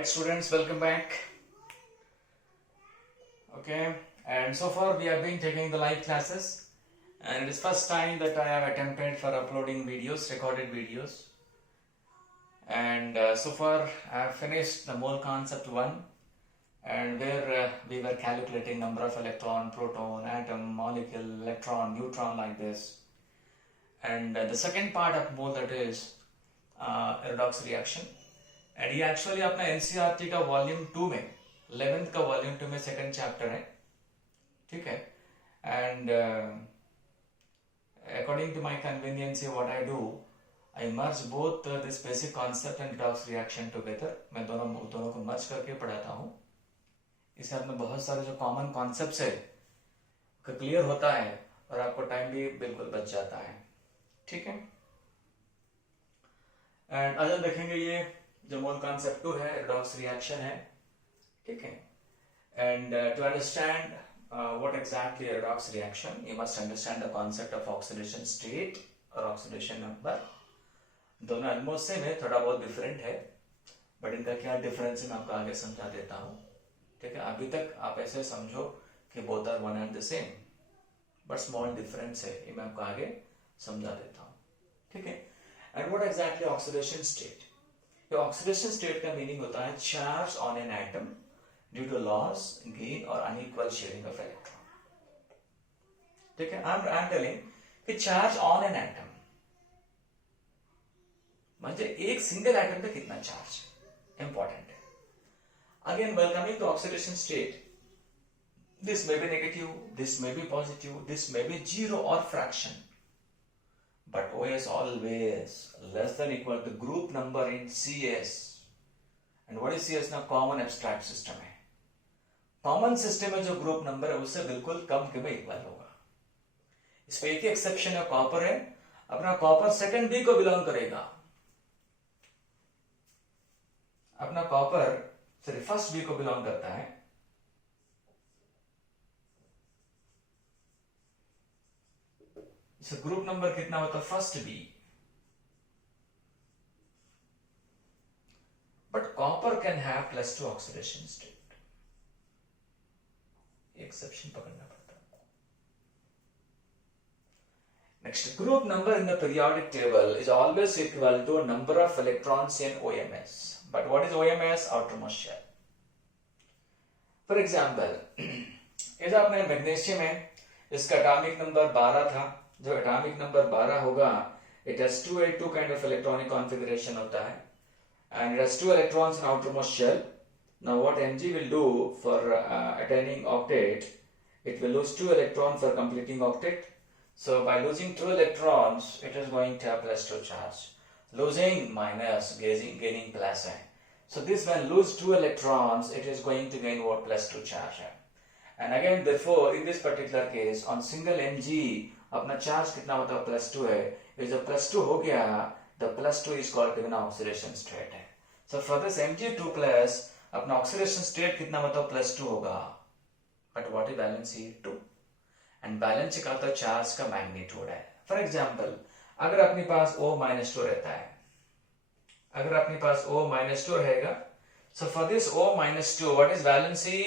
Alright students, welcome back. Okay, and so far we have been taking the live classes, and it is first time that I have attempted for uploading videos, recorded videos. And so far I have finished the mole concept 1, and where we were calculating number of electron, proton, atom, molecule, electron, neutron, like this. And the second part of mole, that is redox reaction. And ये actually अपना NCERT का volume 2 में 11th का volume 2 में second chapter है, ठीक है. And according to my convenience what I do, I merge both this basic concept and redox reaction together. मैं दोनों को मर्ज करके पढ़ाता हूँ. इससे आपने बहुत सारे जो कॉमन कॉन्सेप्ट्स है क्लियर होता है और आपको टाइम भी बिल्कुल बच जाता है, ठीक है. एंड अगर देखेंगे ये जो मोल कॉन्सेप्ट 2 है, रिडॉक्स रिएक्शन है, ठीक है. And to understand what exactly redox reaction, you must understand the concept of oxidation state और ऑक्सीडेशन नंबर. दोनों ऑलमोस्ट सेम है, थोड़ा बहुत डिफरेंट है, बट इनका क्या डिफरेंस है मैं आपको आगे समझा देता हूँ, ठीक है. अभी तक आप ऐसे समझो कि both are one and the same, but small difference है, ये मैं आपको आगे समझा देता हूँ, ठीक है. And what exactly oxidation state. Oxidation state का मीनिंग होता है charge on an atom due to loss, gain और अनइक्वल शेयरिंग ऑफ इलेक्ट्रॉन, ठीक है. आई एम टेलिंग कि चार्ज ऑन एन एटम म्हणजे एक सिंगल एटम पे कितना चार्ज इंपॉर्टेंट है. Again welcoming to oxidation state. This may be negative, this may be positive, this may be zero और fraction, but OS always less than equal to group number in CS. And what is CS now? Common abstract system है. Common system में जो group number है उससे बिल्कुल कम के में equal होगा. इस पे एक एक्सेप्शन है, कॉपर है. अपना कॉपर सेकंड बी को बिलोंग करेगा. अपना कॉपर सिर्फ फर्स्ट बी को बिलोंग करता है. ग्रुप नंबर कितना होता है? First B. But copper can have +2 oxidation state. Exception पकड़ना पड़ता है. Next, group number in the periodic table is always equal to number of electrons in OMS. But what is OMS? Outermost shell. For example, इस आपने magnesium है, इसका atomic number 12 था. जो atomic number 12 होगा, it has 2s2 kind of electronic configuration होता है, and it has 2 electrons in outermost shell. Now what Mg will do for attaining octet, it will lose 2 electrons for completing octet. So by losing 2 electrons, it is going to have +2 charge. Losing minus, gaining plus है. So this when lose 2 electrons, it is going to gain what? +2 charge है. And again, therefore, in this particular case, on single Mg, अपना charge कितना होता है? +2 है. ये जो +2 हो गया, the +2 is called given oxidation state है. So for this Mg2+, अपना ऑक्सीडेशन स्टेट कितना होता है? +2 होगा. But what is valency? 2. And valency का तो चार्ज का मैग्नीट्यूड है. फॉर एग्जाम्पल, अगर अपने पास O-2 रहता है, अगर अपने पास O-2 रहेगा, so for this O-2, what is valency?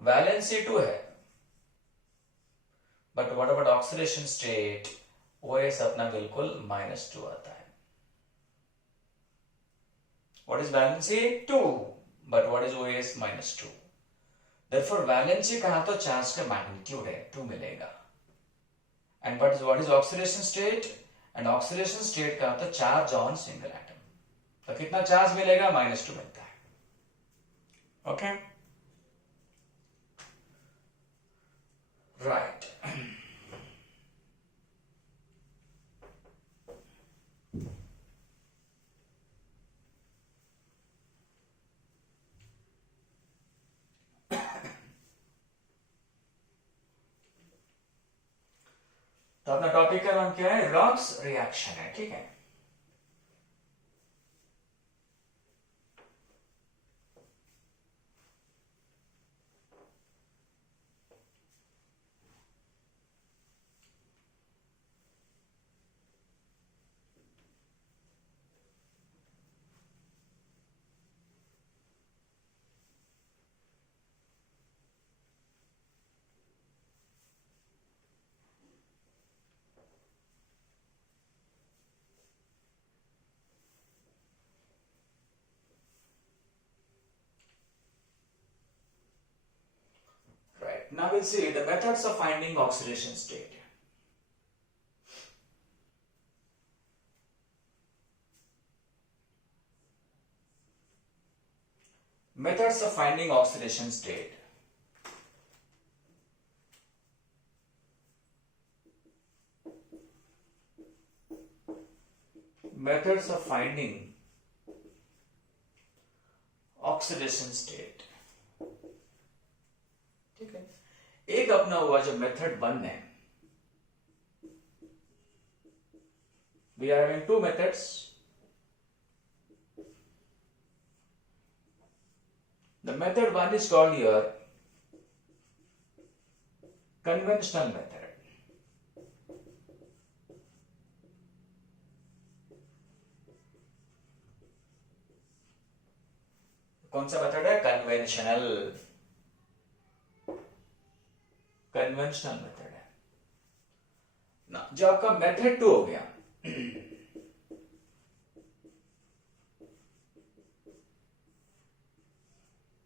Valency 2 है. But what about oxidation state? OS अपना बिल्कुल -2 आता है. What is valency? 2. But what is OS? -2. Therefore valency कहा तो चार्ज का मैग्नीट्यूड है, 2 मिलेगा. And what is oxidation state? And oxidation state का तो चार्ज ऑन सिंगल एटम, तो कितना चार्ज मिलेगा? -2 मिलता है. Okay, right. तो अपना टॉपिक का नाम क्या है? रिडॉक्स रिएक्शन है, ठीक है. Right. Now we'll see the methods of finding oxidation state. Methods of finding oxidation state. Methods of finding oxidation state. ठीक है, एक अपना हुआ जो मेथड 1 है. We are having two methods. The method 1 is called here conventional method. कौन सा method है? कन्वेंशनल मेथड है ना. जो आपका मेथड 2 हो गया,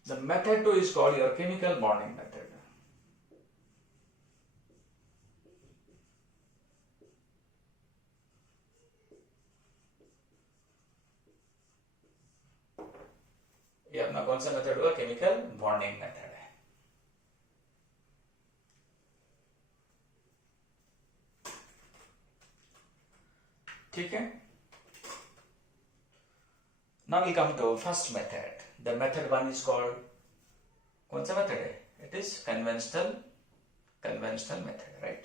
the method 2 is called your chemical bonding method. ये अपना कौन सा मेथड हुआ? केमिकल बॉन्डिंग मेथड है. ठीक है. Now we come to first method. The method 1 is called, कौन सा मेथड है? It is conventional method, right?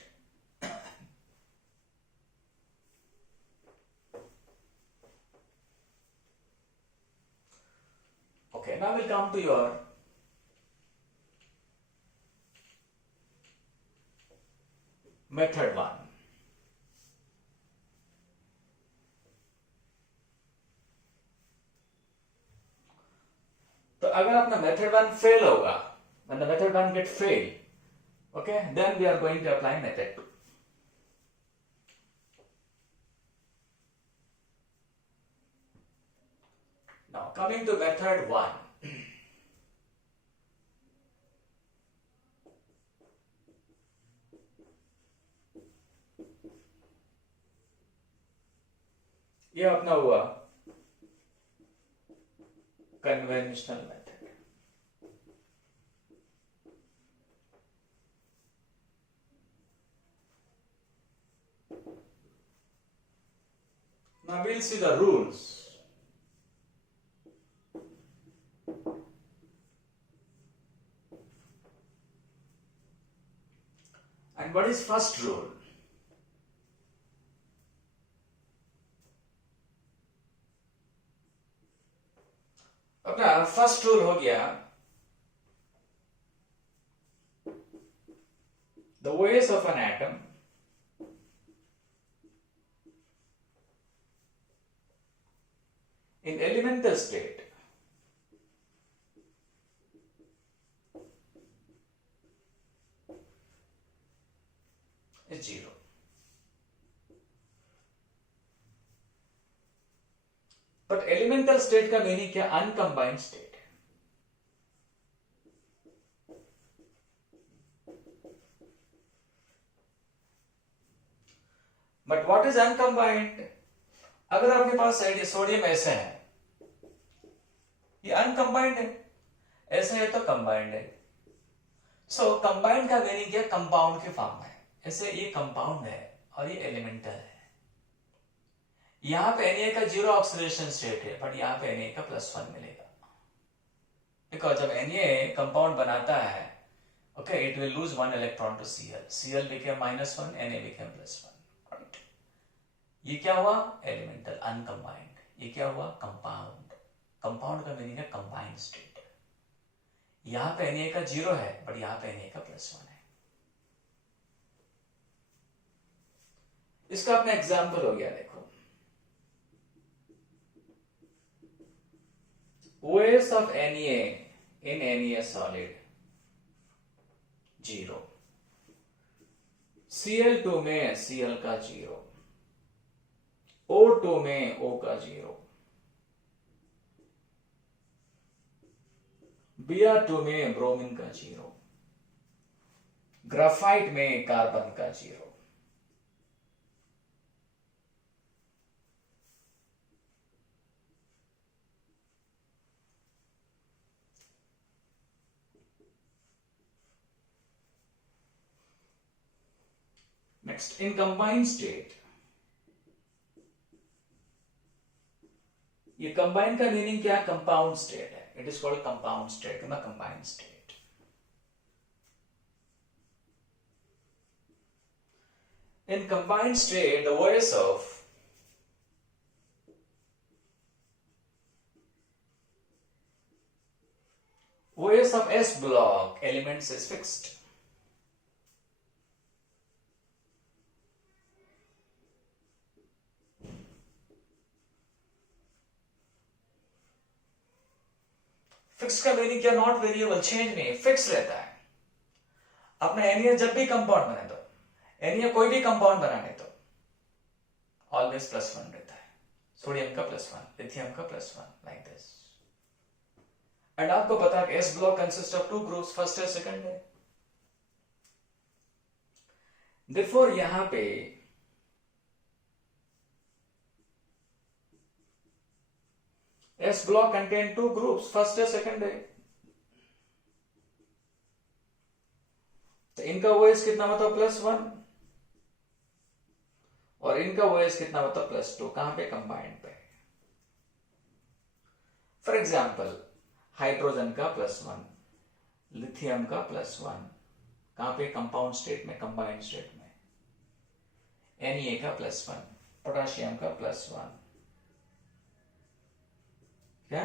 Okay, now we'll come to your method 1. तो अगर अपना मेथड 1 फेल होगा, when the method 1 get fail, okay, then we are going to apply method 2. Now coming to method 1. ये अपना हुआ conventional method. Now we'll see the rules. And what is first rule? अपना first rule हो गया, the OS of an atom in elemental state is 0. But elemental state का meaning क्या? Uncombined state. But what is uncombined? अगर आपके पास sodium ऐसे है, ये अनकंबाइंड है, ऐसे है तो कंबाइंड है. सो कंबाइंड का मीनिंग क्या? कंपाउंड के फॉर्म में. ऐसे ये कंपाउंड है और ये एलिमेंटल है. यहां पे Na का 0 ऑक्सीडेशन स्टेट है, बट यहां पे Na का +1 मिलेगा. बिकॉज जब Na कंपाउंड बनाता है, okay, it will lose 1 electron to Cl. Cl became -1, Na became +1. Right. ये क्या हुआ? Elemental, uncombined. ये क्या हुआ? कंपाउंड. कंपाउंड का मीनिंग है कंबाइंड स्टेट. यहां पे Na का 0 है, बट यहां पे Na का +1 है. इसका अपना एग्जाम्पल हो गया, देखो. OS of Na in Na solid 0. Cl2 में Cl का 0. O2 में O का 0. Br2 में ब्रोमीन का 0. ग्राफाइट में कार्बन का 0। नेक्स्ट, इन कंबाइंड स्टेट, ये कंबाइन का मीनिंग क्या? कंपाउंड स्टेट है। It is called compound state, combined state. In combined state, the OS of S block elements is fixed. Fix का meaning क्या? Not variable, change नहीं, fix रहता है। अपने एन जब भी कंपाउंड बने तो, एन कोई भी कंपाउंड बनाने तो ऑलवेज +1 रहता है। सोडियम का +1, लिथियम का +1, लाइक दिस। एंड आपको पता है कि S block consist of 2 groups, first है, सेकंड है। देयरफॉर यहां पे S block contain 2 groups, first है, सेकंड है। तो इनका ओएस कितना मतलब +1 और इनका ओएस कितना मतलब +2। कहां पे? कंबाइंड पे। फॉर एग्जाम्पल, हाइड्रोजन का +1, लिथियम का +1, कहां पे? कंपाउंड स्टेट में, कंबाइंड स्टेट में। Na का +1, पोटेशियम का +1, क्या?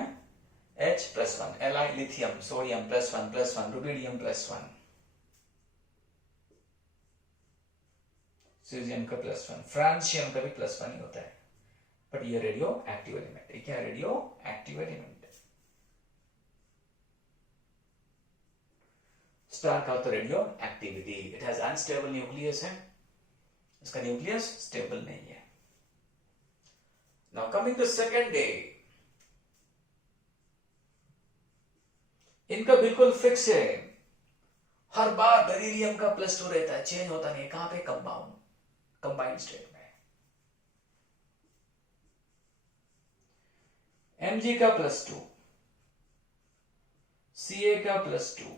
H+1, Li lithium, sodium +1, rubidium +1, caesium का +1, फ्रांसियम का भी +1 ही होता है। बट ये रेडियो एक्टिव एलिमेंट है। क्या? Radio active element. स्टार का तो radioactivity, it has unstable nucleus है, इसका न्यूक्लियस स्टेबल नहीं है। Now coming to second day, इनका बिल्कुल फिक्स है। हर बार बेरिलियम का +2 रहता है, चेंज होता नहीं है। कहां पे? कंपाउंड, कंबाइंड स्टेट में। Mg का +2, Ca का +2,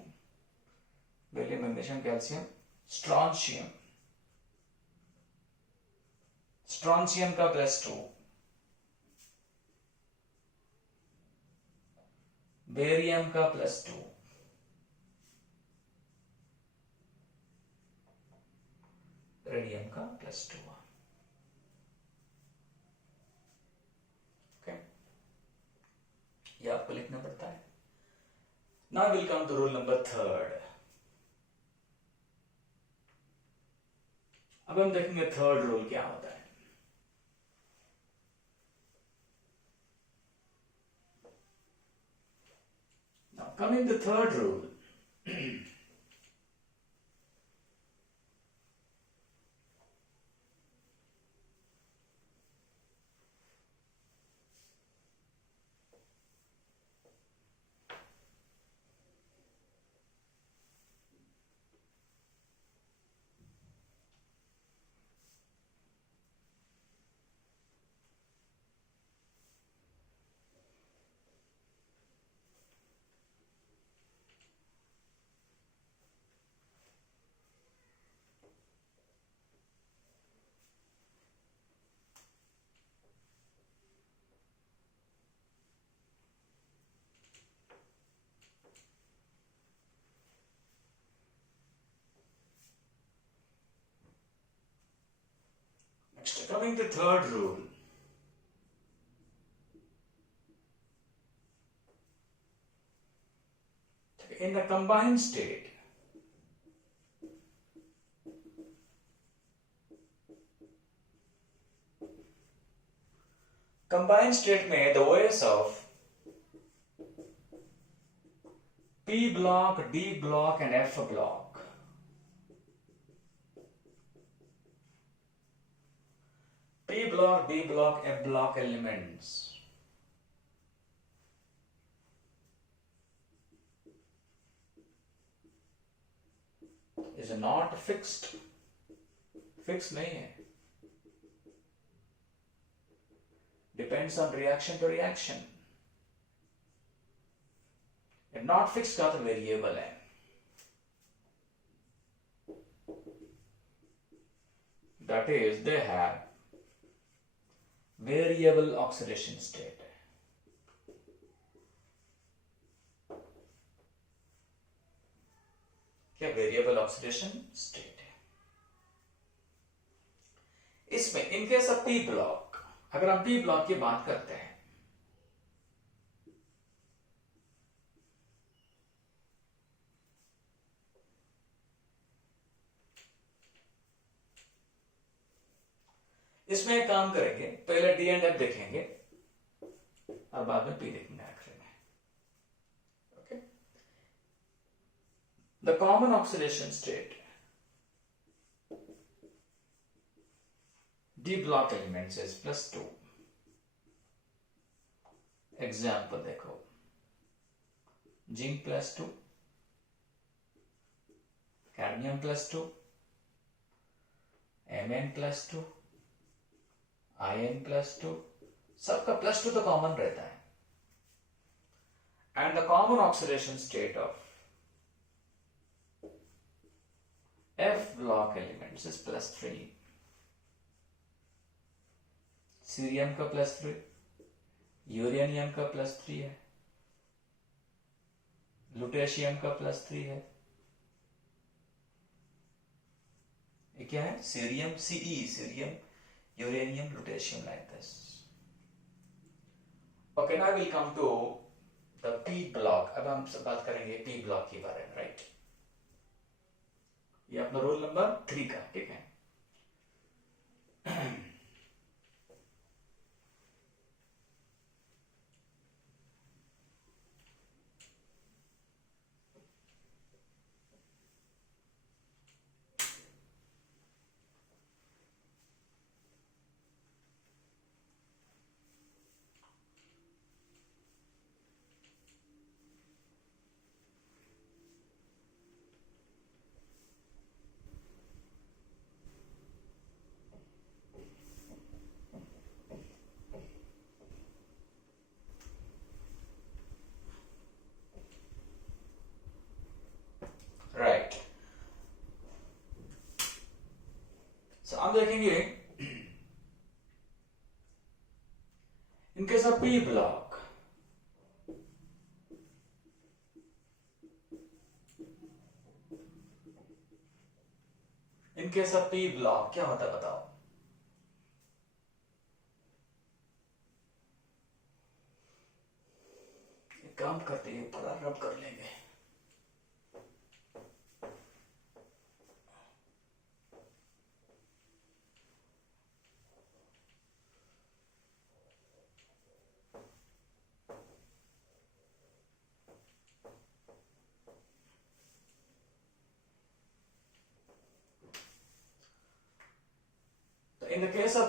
beryllium, magnesium, calcium, strontium, strontium का +2, बेरियम का +2, रेडियम का +2। ओके, ये आपको लिखना पड़ता है। Now will come to rule number 3। अब हम देखेंगे थर्ड रूल क्या होता है। Now coming to third rule. Next, coming to third rule. In the combined state, में the OS of P block, D block and F block P block, D block, F block elements is not fixed. Fixed नहीं है. Depends on reaction to reaction. Not fixed का तो variable है. That is, they have variable oxidation state. क्या variable oxidation state है. इसमें in case of P block, अगर हम पी ब्लॉक की बात करते हैं, इसमें एक काम करेंगे, पहले डी एंड एफ देखेंगे और बाद में पी देखेंगे आखिर में. Okay. The common oxidation state D block elements is +2. Example देखो, जिंक +2, कैडमियम +2, Mn+2, In+2, सबका +2 तो कॉमन रहता है. And the common oxidation state of F block elements is +3. Cerium का +3, यूरेनियम का +3 है, लुटेशियम का +3 है. ये क्या है? Cerium, Ce, cerium, uranium, lutetium, like this. Okay, now we'll come to the P block. अब हम बात करेंगे P block के बारे में, right? ये अपना रोल नंबर 3 का, ठीक है? Right. So हम देखेंगे in case of P block, in case of P block क्या होता है बताओ? एक काम करते हैं, पूरा रब कर लेंगे. In the case of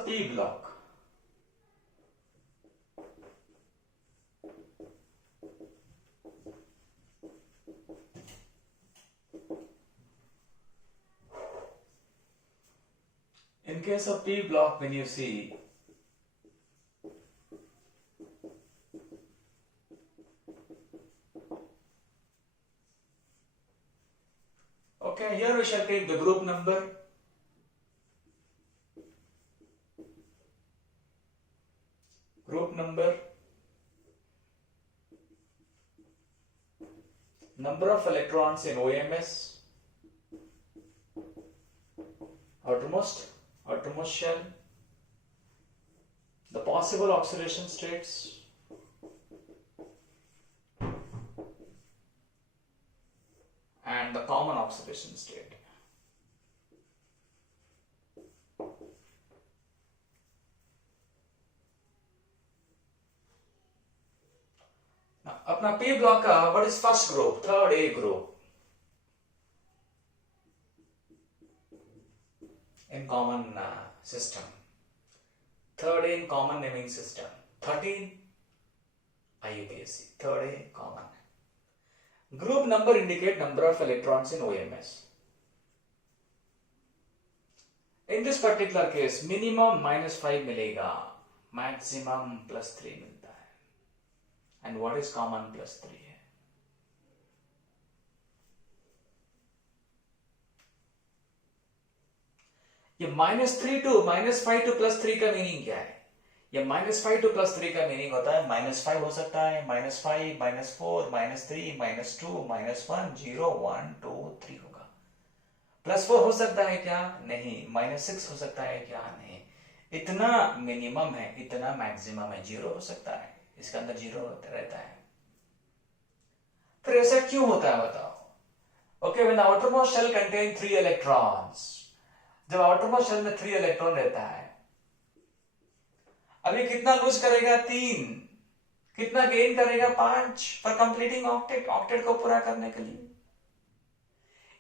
P block, when you see okay, here we shall take the group number. Number of electrons in OMS, outermost shell, the possible oxidation states, and the common oxidation state. Now, अपना P block का what is first group? Third A group. In common system. Third A in common naming system. 13 IUPAC. Third A common. Group number indicate number of electrons in OMS. In this particular case minimum -5 मिलेगा, maximum +3 मिलता है, and what is common +3 है। ये -3 to -5 to +3 का meaning क्या है? ये -5 to +3 का मीनिंग होता है -5 हो सकता है, -5, -4, -3, -2, -1, 0, 1, 2, 3 होगा। +4 हो सकता है क्या? नहीं। -6 हो सकता है क्या? नहीं। इतना मिनिमम है, इतना मैक्सिमम है। 0 हो सकता है, इसके अंदर 0 रहता है। फिर ऐसा क्यों होता है बताओ? Okay, when the outermost shell contain 3 electrons, जब आउटरमोस्ट शेल में 3 इलेक्ट्रॉन रहता है, अभी कितना लूज करेगा? 3। कितना गेन करेगा? 5 फॉर कंप्लीटिंग ऑक्टेट, ऑक्टेट को पूरा करने के लिए।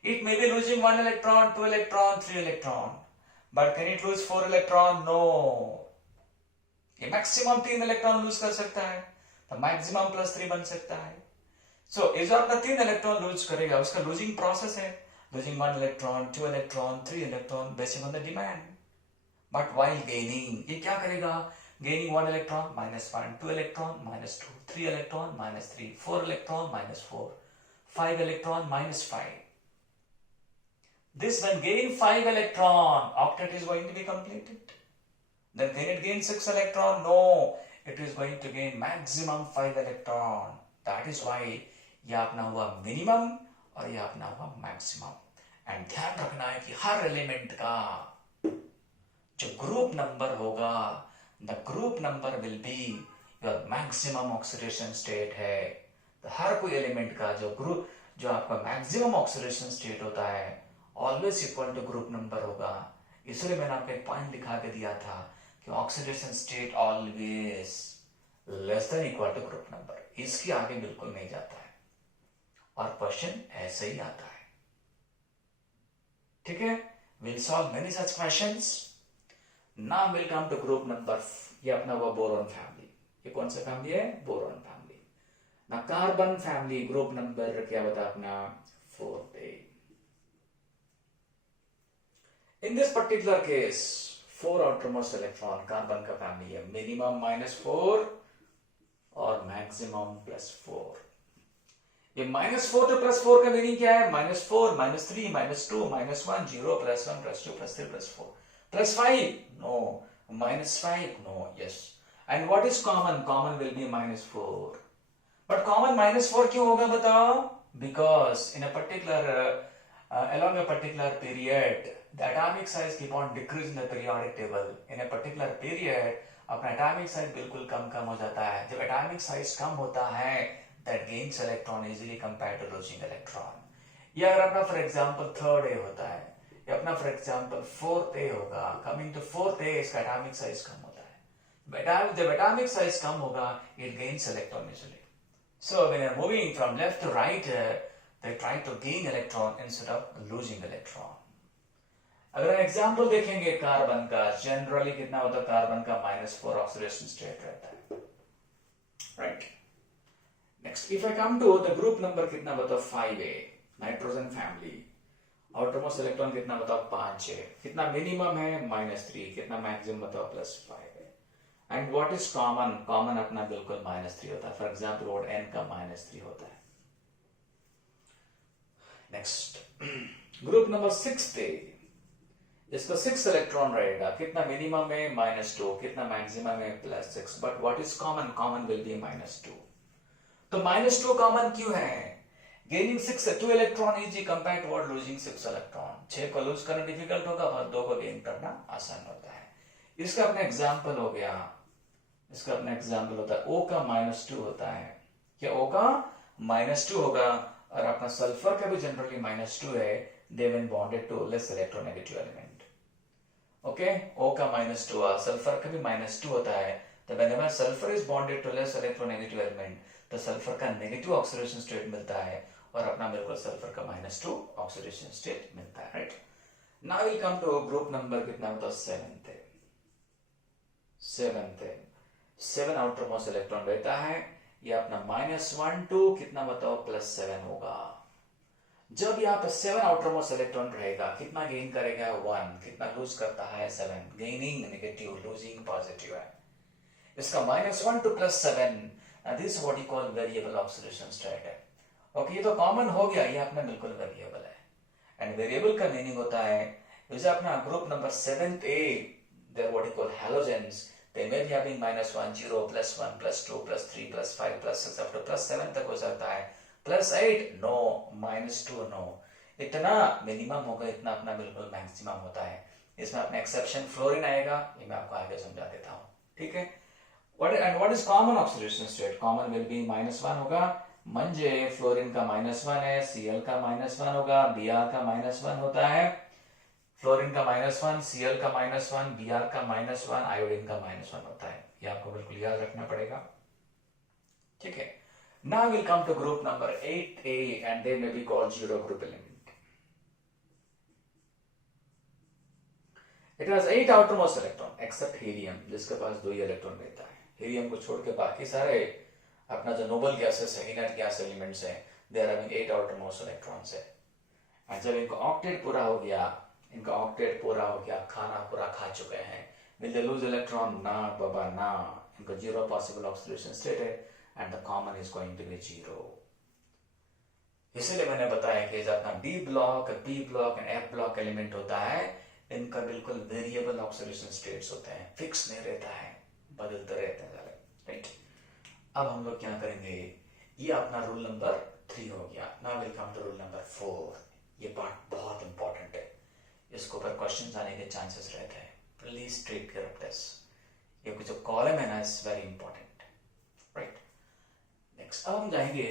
It may be losing 1 electron, 2 electron, 3 electron, but can it lose 4 electron? No. ये मैक्सिमम 3 इलेक्ट्रॉन लूज कर सकता है, तो मैक्सिमम +3 बन सकता है। सो ये जो आपका 3 इलेक्ट्रॉन लूज करेगा, उसका लूजिंग प्रोसेस है, losing 1 electron, 2 electron, 3 electron basic on the demand. But while gaining, ये क्या करेगा? Gaining 1 electron, -1, 2 electron, -2, 3 electron, -3, 4 electron, -4, 5 electron, -5. This when gaining 5 electron, octet is going to be completed. Then can it gain 6 electron? No, it is going to gain maximum 5 electron. That is why यह अपना हुआ minimum और यह अपना हुआ maximum. And ध्यान रखना है कि हर element का जो group number होगा, the group number will be your maximum oxidation state है। तो हर कोई एलिमेंट का जो ग्रुप, जो आपका मैक्सिमम ऑक्सीडेशन स्टेट होता है, always equal to group number होगा। इसलिए मैंने आपको एक पॉइंट लिखा के दिया था कि oxidation state always less than equal to group number, इसके आगे बिल्कुल नहीं जाता है, और क्वेश्चन ऐसे ही आता है। ठीक है, will solve many such questions. Now will come to group number, ये अपना वो बोरॉन फैमिली। ये कौन सा फैमिली है? Boron family. ना कार्बन फैमिली, ग्रुप नंबर क्या बता अपना? 4 पे। In this particular case 4 outermost electron carbon का फैमिली है, मिनिमम -4 और मैक्सिमम +4। ये -4 टू +4 का मीनिंग क्या है? -4, -3, -2, -1, 0, +1, +2, +3, +4, +5, no, -5, no, yes. And what is common? Common will be -4. But common -4 क्यों होगा बताओ? Because in a particular, along a particular period, the atomic size keep on decreasing the periodic table. In a particular period, अपना atomic size बिल्कुल कम हो जाता है। जब atomic size कम होता है, that gains electron easily compared to losing electron. या अगर अपना for example 3rd A होता है, या अपना for example 4th A होगा, coming to 4th A इसका atomic size कम होता है। जब atomic size कम होगा, it gains electron easily. So when you're moving from left to right, they try to gain electron instead of losing electron. अगर example देखेंगे carbon का, generally कितना होता है कार्बन का? -4 ऑक्सीडेशन स्टेट रहता है, right. Next if I come to the group number कितना बताओ? 5A, nitrogen family. Outermost electron कितना बताओ? 5 है। कितना मिनिमम है? -3। कितना मैक्सिमम बताओ? +5 है। And what is common? Common अपना बिल्कुल -3 होता है। फॉर एग्जाम्पल वोट N का -3 होता है। नेक्स्ट ग्रुप नंबर 6A, इसका 6 इलेक्ट्रॉन रहेगा। कितना मिनिमम है? -2। कितना मैक्सिमम है? +6। But what is common? Common will be -2। तो -2 कॉमन क्यों है? Gaining 2 electron easy compare to what losing 6 electron. 6 को लूज करना डिफिकल्ट होगा और 2 को गेन करना आसान होता है। इसका अपना एग्जाम्पल हो गया, इसका अपना एग्जाम्पल होता है O का -2 होता है। क्या O का -2 होगा? और अपना सल्फर का भी जनरली -2 है। They when bonded to less electronegative element. Okay, O का -2, सल्फर का भी -2 होता है। तो whenever sulphur is bonded to less electronegative element, तो सल्फर का नेगेटिव ऑक्सीडेशन स्टेट मिलता है, और अपना बिल्कुल सल्फर का -2 ऑक्सीडेशन स्टेट मिलता है, right. Now will come to group number कितना होता है? 7th है। 7 आउटर मोस्ट इलेक्ट्रॉन रहता है। ये अपना -1, 2 कितना बताओ? +7 होगा। जब यहाँ पे 7 आउटरमोस्ट इलेक्ट्रॉन रहेगा, कितना गेन करेगा 1, कितना लूज करता है 7, गेनिंग नेगेटिव, लूजिंग पॉजिटिव है। इसका -1 to +7, this what you call variable oxidation state है। ओके, ये तो कॉमन हो गया, ये अपना बिल्कुल वेरिएबल है। एंड वेरिएबल का मीनिंग होता है जैसे अपना group number 7th A, they're what you call halogens, they may be having -1, 0, +1, +2, +3, +5, +6 up to +7 तक हो सकता है। +8 नो, -2 नो, इतना मिनिमम होगा, इतना अपना बिल्कुल मैक्सिमम होता है। इसमें अपना एक्सेप्शन फ्लोरीन आएगा, ये मैं आपको आगे समझा देता हूँ, ठीक है। what is common oxidation state? Common will be -1 होगा, म्हणजे फ्लोरीन का -1 है, Cl का -1 होगा, Br का -1 होता है, फ्लोरीन का -1, Cl का -1, Br का -1, आयोडीन का -1 होता है। ये आपको बिल्कुल याद रखना पड़ेगा, ठीक है। Now we'll come to group number 8A and they may be called zero group element. It has 8 outermost electron except helium, जिसके पास 2 ही इलेक्ट्रॉन रहता है। हीलियम को छोड़ के बाकी सारे अपना जो नोबल गैसेस है, इनर्ट गैस एलिमेंट्स है, they are having 8 outermost electrons है। और जब इनका ऑक्टेट पूरा हो गया, खाना पूरा खा चुके हैं, विल दे लूज इलेक्ट्रॉन? ना बाबा ना, इनका जीरो पॉसिबल ऑक्सीडेशन स्टेट है and the common is going to be zero. इसलिए मैंने बताया कि जब अपना D block, P block and F block element होता है, इनका बिल्कुल वेरिएबल ऑक्सीडेशन स्टेट्स होते हैं, फिक्स नहीं रहता है, बदलते रहते हैं, राइट। अब हम लोग क्या करेंगे, ये अपना रूल नंबर 3 हो गया। Now will come to rule number 4। ये पार्ट बहुत इंपॉर्टेंट है, इसके ऊपर क्वेश्चन आने के चांसेस रहते हैं, please take care of this. ये जो कॉलम है ना, is very important, right. Next अब हम जाएंगे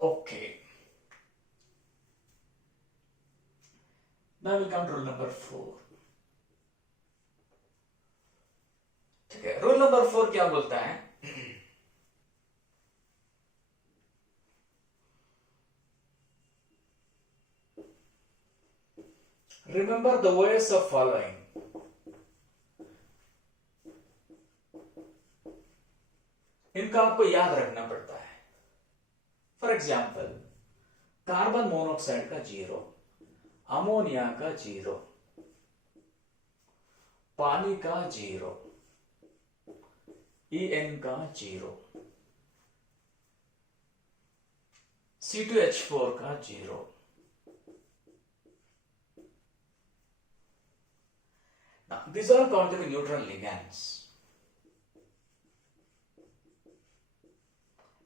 okay. Now will come to rule number 4, ठीक है। रूल नंबर 4 क्या बोलता है, remember the ways of following. इनका आपको याद रखना पड़ता है। फॉर एग्जाम्पल, कार्बन मोनोऑक्साइड का 0, अमोनिया का 0, पानी का 0, En का 0, C2H4 का 0। Now, these are called to be neutral ligands.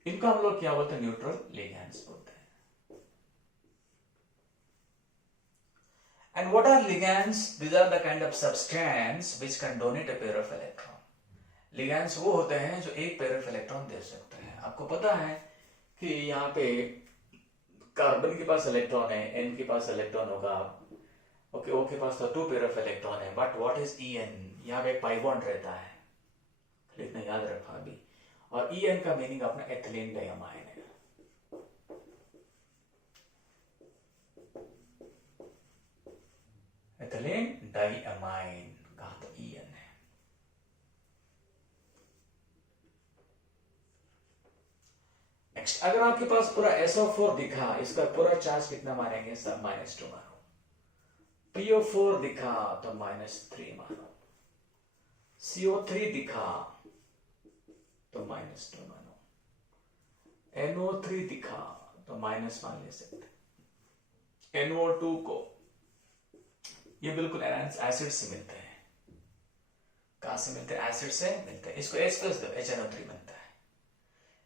इनका हम लोग क्या बोलते हैं, न्यूट्रल लिगैंड्स बोलते हैं। And what are ligands? These are the kind of substance which can donate a pair of electron. Ligands वो होते हैं जो एक पेयर ऑफ इलेक्ट्रॉन दे सकते हैं। आपको पता है कि यहाँ पे कार्बन के पास इलेक्ट्रॉन है, एन के पास इलेक्ट्रॉन होगा, ओके, ओ के पास तो 2 पेयर ऑफ इलेक्ट्रॉन है, बट व्हाट इज En? यहाँ पे एक पाई बॉन्ड रहता है, लिखना याद रखा अभी। और En का मीनिंग अपना एथिलीन डाइअमाइन है। एथिलीन डाइअमाइन कहा तो En है। नेक्स्ट अगर आपके पास पूरा SO4 दिखा, इसका पूरा चार्ज कितना मानेंगे सब? -2 मानो। PO4 दिखा तो -3 मानो। CO3 दिखा तो -2 मानो। NO3 दिखा तो माइनस मान ले सकते। NO2 को, ये बिल्कुल एसिड से मिलते हैं। कहां से मिलते हैं? एसिड से मिलते हैं। इसको H प्लस दो, HNO3 बनता है।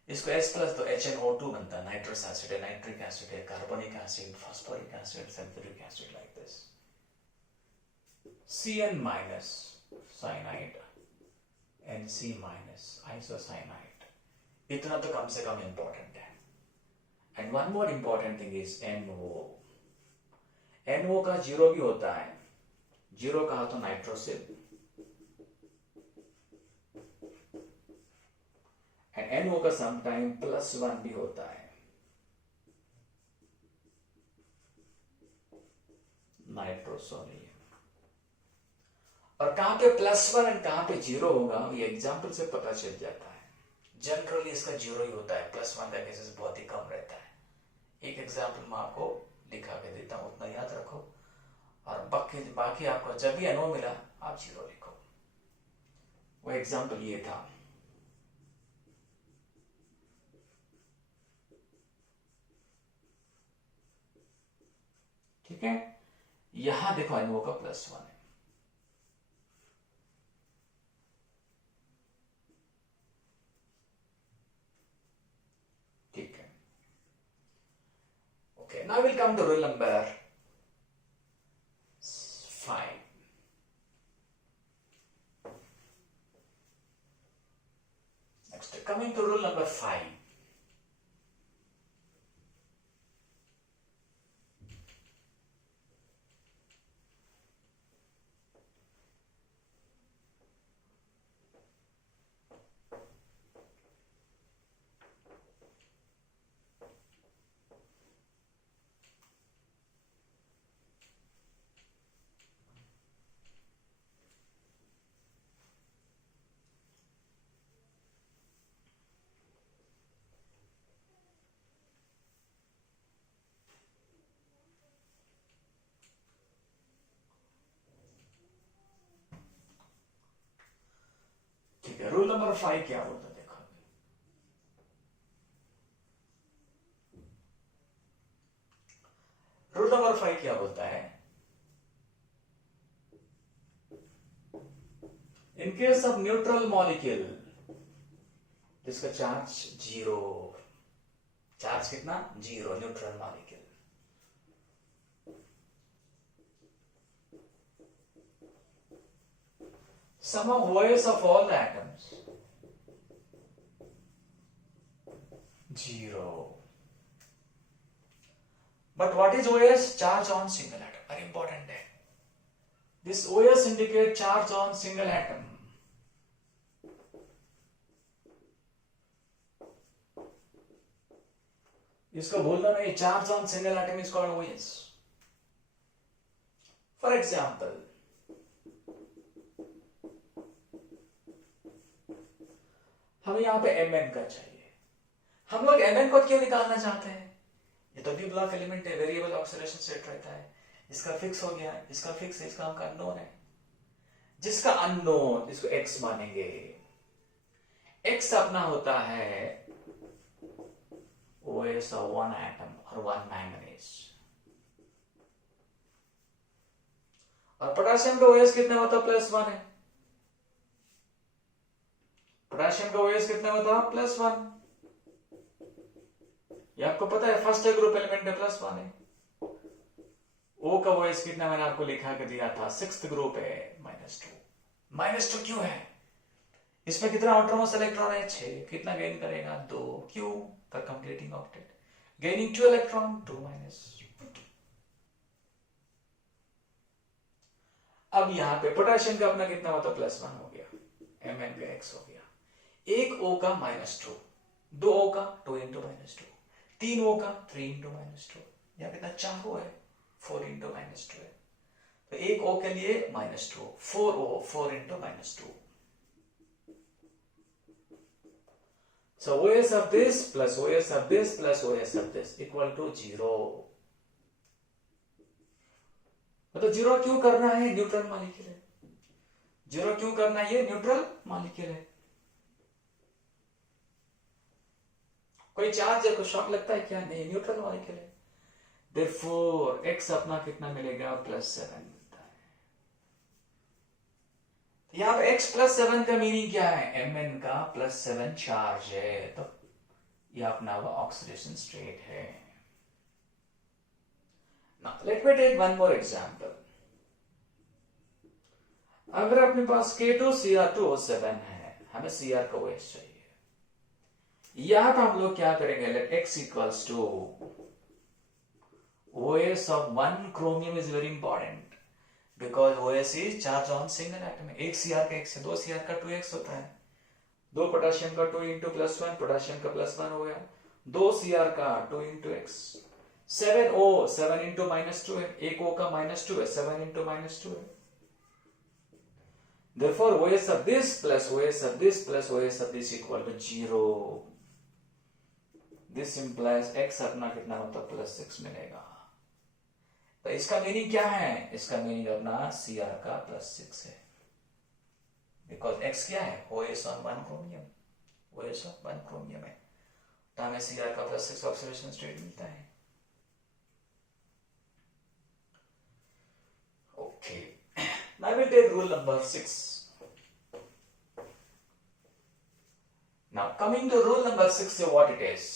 इसको H प्लस दो, HNO2 बनता है। नाइट्रस एसिड है, नाइट्रिक एसिड है, carbonic acid, phosphoric acid, sulphuric acid, like this. Cn minus cyanide, NC minus isocyanide. इतना तो कम से कम इंपॉर्टेंट है। And one more important thing is NO। NO का जीरो भी होता है। जीरो कहा तो नाइट्रोसिल, एंड NO का समटाइम +1 भी होता है, नाइट्रोसोनियम। और कहां पे +1 एंड कहां पे जीरो होगा, ये एग्जाम्पल से पता चल जाता है। जनरली इसका जीरो ही होता है, +1 का केसेस बहुत ही कम रहता है। एक एग्जाम्पल मैं आपको दिखा के देता हूं, उतना याद रखो। और बाकी आपको जब भी NO मिला आप जीरो लिखो। वो एग्जाम्पल ये था। ठीक है, यहां देखो NO का +1 है। ठीक है, okay, now will come to rule number 5। Next, coming to rule number 5। ठीक है, रूल नंबर 5 क्या बोलता है देखो। रूल नंबर 5 क्या बोलता है? In case of neutral molecule जिसका चार्ज जीरो, चार्ज कितना? Zero, neutral molecule. Sum of OS of all the atoms, zero. But what is OS? Charge on single atom. Very important है. This OS indicate charge on single atom. इसको बोलना नहीं, charge on single atom is called OS. For example, हमें यहां पे Mn का चाहिए। हम लोग Mn को क्यों निकालना चाहते हैं? ये तो डी ब्लॉक एलिमेंट है, वेरिएबल ऑक्सीडेशन स्टेट रहता है। इसका फिक्स हो गया, इसका फिक्स है, इसका हमका अननोन है। जिसका अननोन इसको x मानेंगे। x अपना होता है OS of 1 atom और 1 मैंगनीज। और पोटेशियम का OS कितना होता है? +1 है। पोटेशियम का OS कितना होता है? +1। ये आपको पता है, फर्स्ट ग्रुप एलिमेंट है, +1 है। O का OS कितना मैंने आपको लिखा के दिया था, 6th ग्रुप है, -2। -2 क्यों है? इसमें कितना ऑटोनोमस इलेक्ट्रॉन है? 6। कितना गेन करेगा? 2। क्यों? For completing octet, gaining 2 electron, 2-। अब यहां पे पोटेशियम का अपना कितना होता? +1 हो गया, Mn का x हो गया। एक O का -2, 2 O का 2 × -2, 3 O का 3 × -2, यहाँ कितना? 4 O है, 4 × -2 है। तो एक O के लिए -2, 4 O, 4 × -2। So OS of this plus OS of this plus OS of this equal to 0. मतलब जीरो क्यों करना है? न्यूट्रल मॉलिक्यूल है. जीरो क्यों करना है? ये न्यूट्रल मॉलिक्यूल है. कोई चार्ज है, कोई शॉक लगता है क्या? नहीं, न्यूट्रल मॉलिक्यूल है. Therefore x अपना कितना मिलेगा? +7 मिलता है. यहाँ पे x +7 का मीनिंग क्या है? Mn का +7 चार्ज है, तो ये अपना वो ऑक्सीडेशन स्टेट है. Now let me take one more example. अगर अपने पास K2Cr2O7 है, हमें Cr का OH चाहिए. यहां तो हम लोग क्या करेंगे? Let x equals to OS of one chromium is very important because OS is charged on single atom. एक Cr का x है, दो Cr का 2x होता है. दो पोटेशियम का 2 into +1, पोटेशियम का +1 हो गया. दो Cr का 2 into x. 7O 7 into -2 है. एक O का -2 है, 7 into -2 है. Therefore OS of this plus OS of this plus OS of this equal to 0. This implies x अपना कितना होता? +6 मिलेगा. तो इसका मीनिंग क्या है? इसका मीनिंग अपना Cr का +6 है. बिकॉज x क्या है? OS on 1 chromium. OS on 1 chromium है, तो हमें Cr का +6 ऑक्सीडेशन स्टेट मिलता है. Okay. Now we'll take rule number 6. Now coming to rule number 6, what it is?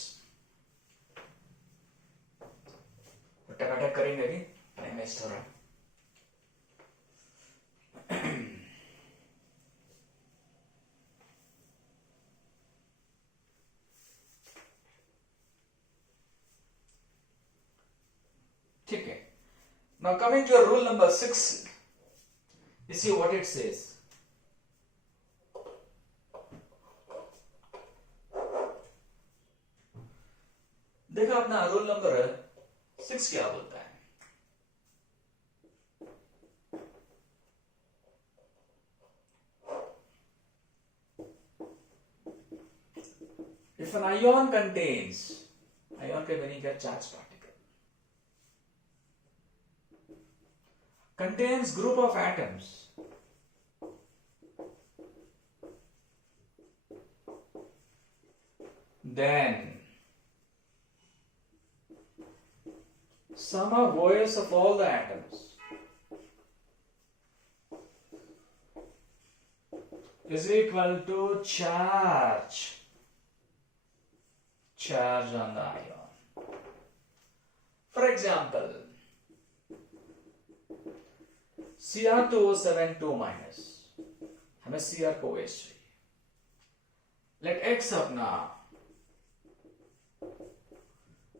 टकाटक करेंगे अभी, टाइम वेस्ट हो रहा है. ठीक है. Now coming to rule number 6, you see what it says. देखा अपना रूल नंबर 6 क्या बोलता है? If an ion contains, ion का मीनिंग है charge particle, contains group of atoms, then sum of OS of all the atoms is equal to charge on the ion. For example, Cr2O7 2-, हमें Cr को OH चाहिए. Let x अपना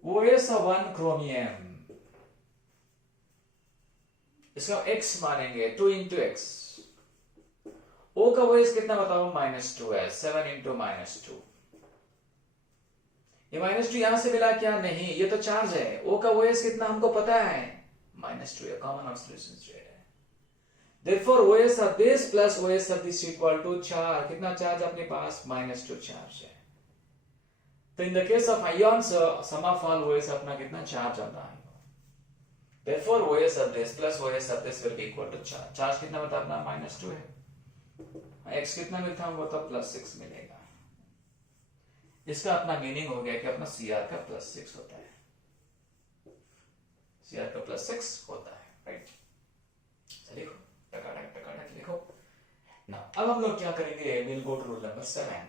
OS of 1 chromium, इसका x मानेंगे 2 into x. O का OS कितना बताओ? -2 है, 7 into -2. ये -2 यहां से मिला क्या? नहीं, ये तो चार्ज है. O का OS कितना हमको पता है? -2 है, कॉमन ऑक्सीडेशन स्टेट है. Therefore OS of this plus OS of this equal to charge. कितना चार्ज अपने पास? -2 चार्ज है. तो in the case of ions, sum of all OS अपना कितना चार्ज आता है? Therefore OS of this plus OS of this will be equal to charge. Charge कितना बता अपना? -2 है. x कितना मिलता है हमको? तो +6 मिलेगा. इसका अपना मीनिंग हो गया कि अपना Cr का +6 होता है. Cr का +6 होता है, राइट? लिखो, टकाटक लिखो. ना अब हम लोग क्या करेंगे? we'll go to rule number 7.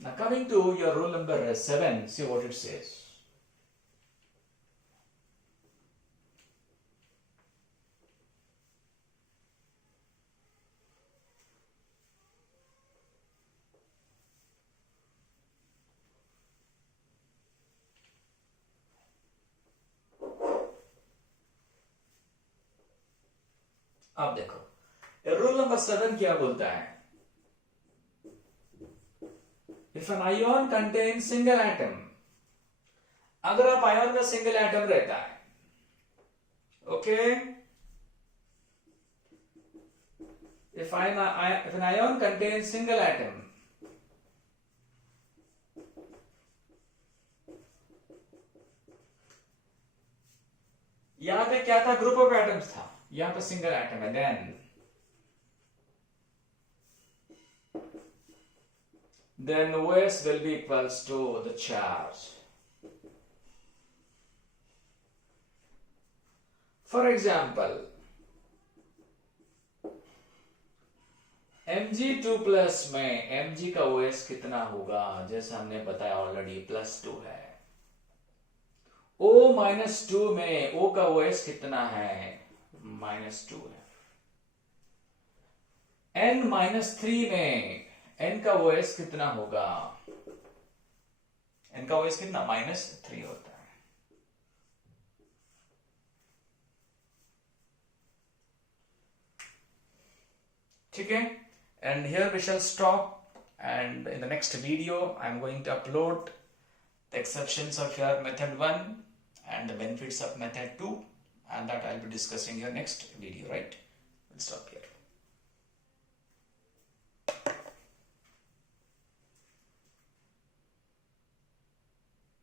Now coming to your rule number 7, see what it says. अब देखो रूल नंबर 7 क्या बोलता है? If an ion contain single atom, अगर आप आयोन में सिंगल एटम रहता है, okay, if an ion contains single atom, यहां पे क्या था, ग्रुप ऑफ एटम्स था, यहां पे सिंगल एटम है, then OS will be equals to the charge. For example, Mg2 plus में Mg का OS कितना होगा, जैसे हमने बताया ऑलरेडी +2 है। O -2 में O का OS कितना है, -2 है। N-3 में N का OS कितना होगा, N का OS कितना, -3 होता है। ठीक है, and here we shall stop, and in the next video I am going to upload the exceptions of your method 1 and the benefits of method 2, and that I'll be discussing in your next video, right? We'll stop here.